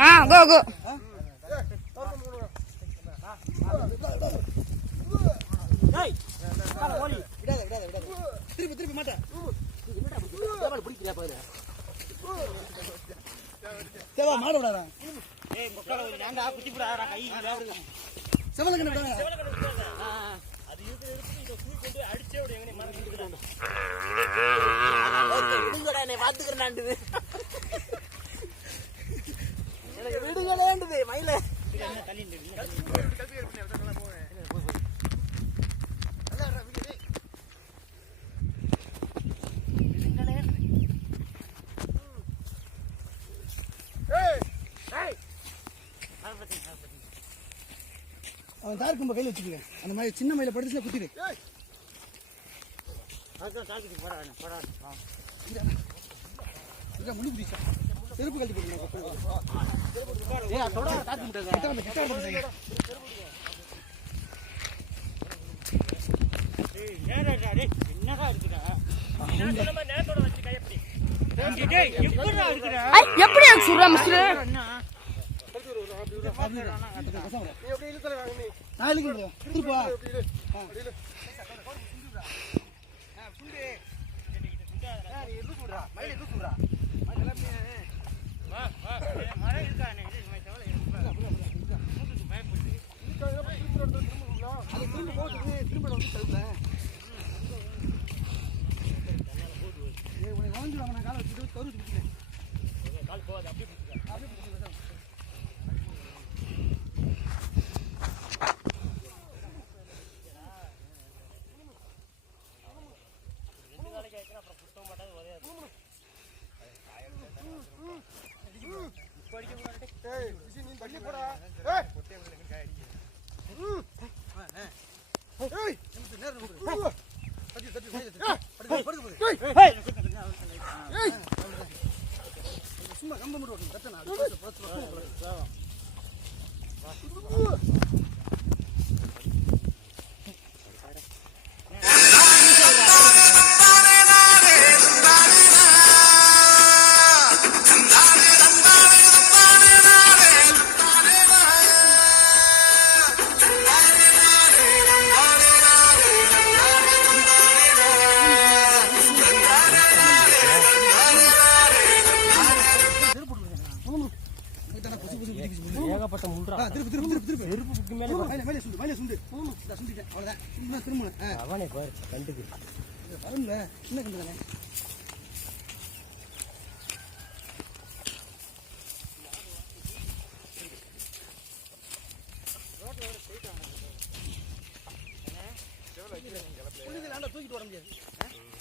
கோ கோ. திருப்பி மாட்டேன். தேவா மாட விடாதா? செவல கண்ணு விடாதா? அது இருக்கிற அடிச்சே விட எங்கனே மரம் கிட்டுறானே. விடுங்கடா என்னை பாத்துக்கறான்டு. எனக்கு விடுங்கடேன்டுது மயில. என்ன தள்ளி நின்னு. கல்வி பண்ணி அதெல்லாம் போறேன். நல்லா வீடியோ டேய். விடுங்கடே. ஏய் ஏய். அவன் தார் கம்ப கையில வச்சுக்க. அந்த மாதிரி சின்ன மயில படுத்துல குத்திடு. ஏய். அத தாக்கிட்டு போடா. இங்க முள்ளு குதிச்சா. செருப்பு கழட்டி போடுங்க. ஏய் அதோட தாக்கி விடுங்க. கிட்ட போடுங்க. ஏய் ஏடா டேய் என்னடா இருக்குடா? நான் சொன்னமா நேத்தோட வச்சு கை எப்படி? டேய் எப்படிடா இருக்குடா? எப்படி அங்க சுறா மிஸ்டர்? சும்மா கம்ப மட்டும் ஏகப்பட்ட முள்றா. திருப்பி நெருப்பு புக்கு மேல மேல சுண்டு. இந்த சுண்டிட்டேன். அவ்வளவுதான். சும்மா திரும்பணும். அவனே பாரு கண்டுக்கு. வரும்ல. சின்ன கண்டு தானே. ரோட்ல ஒரு ஸ்ட்ரைட் ஆனது. என்ன? செவல வைக்கிறேன் கிளப்பல. புள்ளிங்க லாண்ட தூக்கிட்டு வர முடியாது.